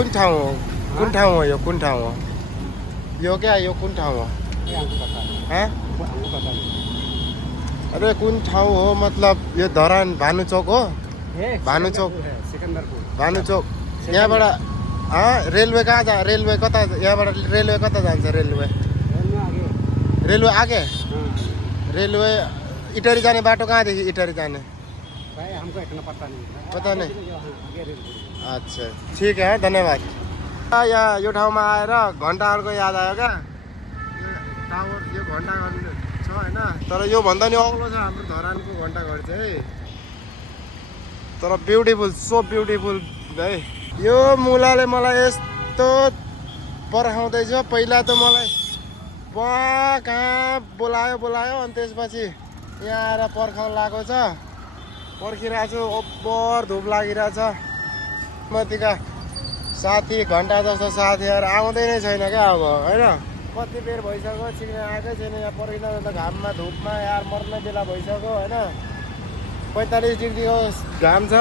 कुन ठाउँ हो? कुन ठाउँ हो यो? कुन ठाउँ हो यो? क्या यो कुन ठाउँ हो? हाँ? अरे कुन ठाउँ हो मतलब यो धरान भानुचोक हो? भानुचोक भानुचोक यहाँबाट रेलवे कहाँ जा? रेलवे कता? यहाँबाट रेलवे कता जान्छ? रेलवे रेलवे आगे रेलवे इटहरी जाने बाटो कहाँदेखि इटहरी जाने? हमको इतना पता नहीं। अच्छा ठीक है धन्यवाद। यहाँ यो ठाउँमा आएर घन्टाघरको याद आयो क्या? यो टावर यो घन्टाघर छ होइन, तर योभन्दा नि अग्लो छ हाम्रो धरानको घन्टाघर चाहिँ। तर ब्युटिफुल, सो ब्युटिफुल है। यो मुलाले मलाई यस्तो पर्खाउँदैछ। पहिला त मलाई कहाँ बोलायो अनि त्यसपछि यहाँ आएर पर्खाउन लागेको छ। पर्खिरहेको छु, ओभर धुप लागिरहेछ। मतिका साथी घन्टा जस्तो साथीहरू आउँदै नै छैन क्या अब होइन। कति बेर भइसक्यो चिक्न आएकै छैन। यहाँ पर्खिँदा त घाममा धुपमा यार मर्ने बेला भइसक्यो होइन। 45 डिग्रीको घाम छ।